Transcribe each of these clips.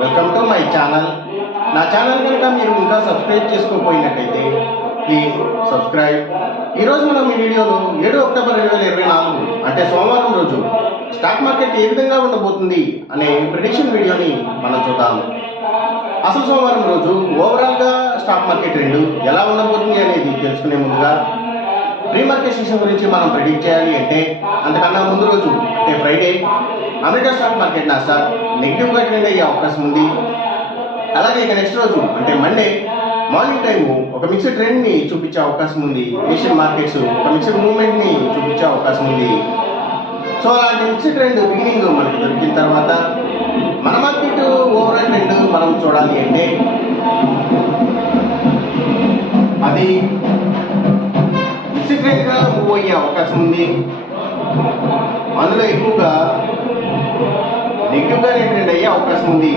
Welcome to my channel. నా channel కనుక మీరు ఇంకా సబ్స్క్రైబ్ చేసుకోకపోయినట్టయితే ప్లీజ్ సబ్స్క్రైబ్. ఈరోజు మనం ఈ వీడియోలో 7 అక్టోబర్ 2024 అంటే సోమవారం రోజు స్టాక్ మార్కెట్ ఏ విధంగా ఉండబోతుంది అనే ప్రిడిక్షన్ వీడియోని మనం చూద్దాం. అసలు సోమవారం రోజు ఓవరాల్గా స్టాక్ మార్కెట్ ట్రెండ్ ఎలా ఉండబోతుంది అనేది తెలుసుకునే ముందుగా ప్రీ మార్కెట్ సెషన్ గురించి మనం ప్రిడిక్ట్ చేయాలి అంటే అంతకన్నా ముందు రోజు అంటే Friday America stock market Nasdaq నెగిటివ్గా ట్రెండ్ అయ్యే అవకాశం ఉంది. అలాగే ఇక నెక్స్ట్ రోజు అంటే మండే మార్నింగ్ టైము ఒక మిక్స్డ్ ట్రెండ్ని చూపించే అవకాశం ఉంది. ఏషియన్ మార్కెట్స్ ఒక మిక్స్డ్ మూవ్మెంట్ని చూపించే అవకాశం ఉంది. సో అలాంటి మిక్స్డ్ ట్రెండ్ బిగినింగ్ మనకి దొరికిన తర్వాత మన మార్కెట్ ఓవరాల్ ట్రెండ్ మనం చూడాలి అంటే అది మిక్స్డ్ ట్రెండ్గా మూవ్ అయ్యే అవకాశం ఉంది. అందులో ఎక్కువగా నెగిటివ్గానే ట్రెండ్ అయ్యే అవకాశం ఉంది.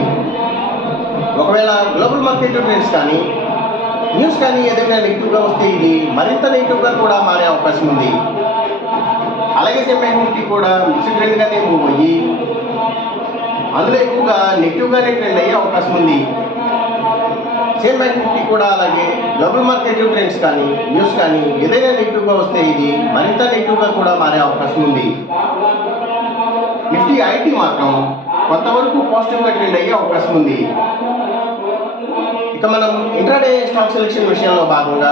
ఒకవేళ గ్లోబల్ మార్కెట్ ట్రెండ్స్ కానీ న్యూస్ కానీ ఏదైనా నెగిటివ్గా వస్తే ఇది మరింత నెగిటివ్గా కూడా మారే అవకాశం ఉంది. అలాగే సెంబ్యాంక్ నిఫ్టీ కూడా మిక్స్డ్ ట్రెండ్గానే మూవ్ అయ్యి అందులో ఎక్కువగా నెగిటివ్గానే ట్రెండ్ అయ్యే అవకాశం ఉంది. సేమ్ బ్యాంక్ నిఫ్టీ కూడా అలాగే గ్లోబల్ మార్కెట్ ట్రెండ్స్ కానీ న్యూస్ కానీ ఏదైనా నెగిటివ్గా వస్తే ఇది మరింత నెగిటివ్గా కూడా మారే అవకాశం ఉంది. నిఫ్టీ ఐటీ మాత్రం కొంతవరకు పాజిటివ్గా ట్రెండ్ అయ్యే అవకాశం ఉంది. ఇక మనం ఇంట్రాడే స్టాక్ సెలెక్షన్ విషయంలో భాగంగా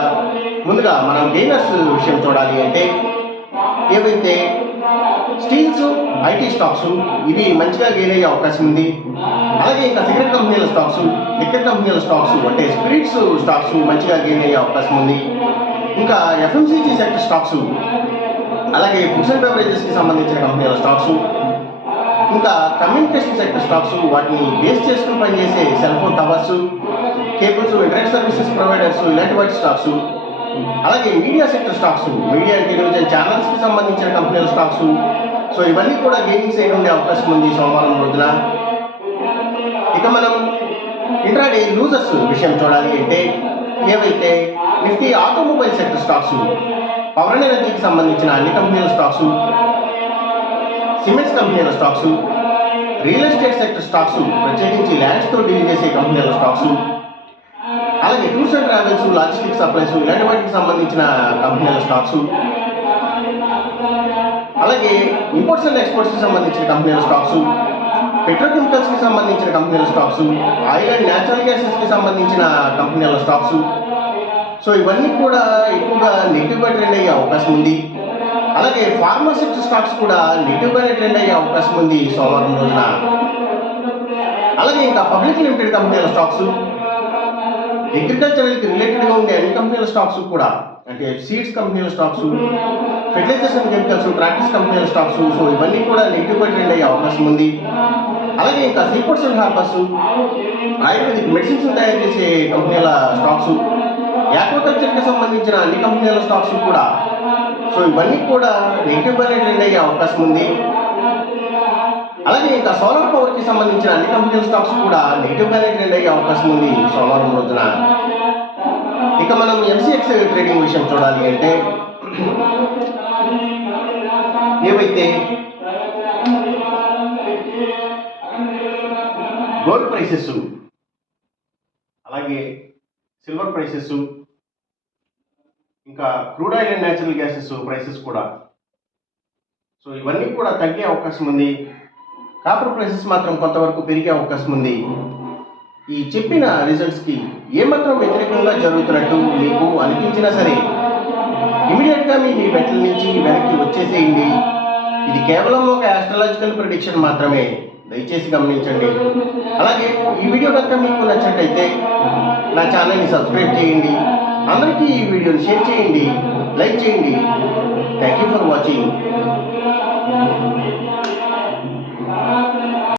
ముందుగా మనం గెయినర్స్ విషయం చూడాలి అంటే ఏవైతే స్టీల్స్ ఐటీ స్టాక్స్ ఇవి మంచిగా గెయిన్ అయ్యే అవకాశం ఉంది. అలాగే ఇంకా సిగరెట్ కంపెనీల స్టాక్స్ లిక్కర్ కంపెనీల స్టాక్స్ అంటే స్పిరిట్స్ స్టాక్స్ మంచిగా గెయిన్ అయ్యే అవకాశం ఉంది. ఇంకా ఎఫ్ఎంసీజీ సెక్టర్ స్టాక్స్ అలాగే ఫుడ్స్ అండ్ బెవరేజెస్కి సంబంధించిన కంపెనీల స్టాక్స్ ఇంకా కమ్యూనికేషన్ సెక్టర్ స్టాక్స్ వాటిని బేస్ చేసుకుని పనిచేసే cell phone towers cables internet services providers ఇలాంటి వాటి స్టాక్స్ అలాగే media sector stocks media and television ఛానల్స్కి సంబంధించిన కంపెనీల స్టాక్స్ సో ఇవన్నీ కూడా గెయినింగ్ సైడ్ ఉండే అవకాశం ఉంది సోమవారం రోజున. ఇక మనం ఇంట్రాడే లూజర్స్ విషయం చూడాలి అంటే ఏవైతే Nifty automobile sector stocks power and ఎనర్జీకి సంబంధించిన అన్ని కంపెనీల స్టాక్స్ సిమెంట్స్ కంపెనీల stocks real estate sector stocks ప్రత్యేకించి ల్యాండ్స్తో డీల్ చేసే కంపెనీల స్టాక్స్ అలాగే tours and travels logistics supplies ఇలాంటి వాటికి సంబంధించిన కంపెనీల స్టాక్స్ అలాగే ఇంపోర్ట్స్ అండ్ ఎక్స్పోర్ట్స్కి సంబంధించిన కంపెనీల స్టాక్స్ పెట్రోకెమికల్స్కి సంబంధించిన కంపెనీల స్టాక్స్ ఆయిల్ అండ్ న్యాచురల్ గ్యాసెస్కి సంబంధించిన కంపెనీల స్టాక్స్ సో ఇవన్నీ కూడా ఎక్కువగా నెగిటివ్గా ట్రెండ్ అయ్యే అవకాశం ఉంది. అలాగే ఫార్మా సెక్టర్ స్టాక్స్ కూడా నెగిటివ్గానే ట్రెండ్ అయ్యే అవకాశం ఉంది సోమవారం రోజున. అలాగే ఇంకా పబ్లిక్ లిమిటెడ్ కంపెనీల స్టాక్స్ అగ్రికల్చరల్కి రిలేటెడ్గా ఉండే అన్ని కంపెనీల స్టాక్స్ కూడా అంటే సీడ్స్ కంపెనీల stocks fertilizers and chemicals tractors కంపెనీల స్టాక్స్ సో ఇవన్నీ కూడా నెగిటివ్గా ట్రెండ్ అయ్యే అవకాశం ఉంది. అలాగే ఇంకా seaports and harbours ayurvedic medicines తయారు చేసే కంపెనీల స్టాక్స్ యాక్వాకల్చర్కి సంబంధించిన అన్ని కంపెనీల స్టాక్స్ కూడా సో ఇవన్నీ కూడా నెగిటివ్గానే ట్రెండ్ అయ్యే అవకాశం ఉంది. అలాగే ఇంకా సోలార్ పవర్కి సంబంధించిన అన్ని కంపెనీల స్టాక్స్ కూడా నెగిటివ్గానే ట్రెండ్ అయ్యే అవకాశం ఉంది సోమవారం రోజున. ఇక మనం ఎంసీఎక్స్ ట్రేడింగ్ విషయం చూడాలి అంటే ఏవైతే గోల్డ్ ప్రైసెస్ అలాగే సిల్వర్ ప్రైసెస్ ఇంకా crude oil and natural gases prices కూడా సో ఇవన్నీ కూడా తగ్గే అవకాశం ఉంది. కాపర్ ప్రైసెస్ మాత్రం కొంతవరకు పెరిగే అవకాశం ఉంది. ఈ చెప్పిన రిజల్ట్స్కి ఏమాత్రం వ్యతిరేకంగా జరుగుతున్నట్టు మీకు అనిపించినా సరే ఇమీడియట్గా మీ బెట్ల నుంచి వెనక్కి వచ్చేసేయండి. ఇది కేవలం ఒక ఆస్ట్రాలజికల్ ప్రిడిక్షన్ మాత్రమే, దయచేసి గమనించండి. అలాగే ఈ వీడియో కనుక మీకు నచ్చినట్టయితే నా ఛానల్ని సబ్స్క్రైబ్ చేయండి. అందరికీ ఈ వీడియోని షేర్ చేయండి, లైక్ చేయండి. Thank you for watching.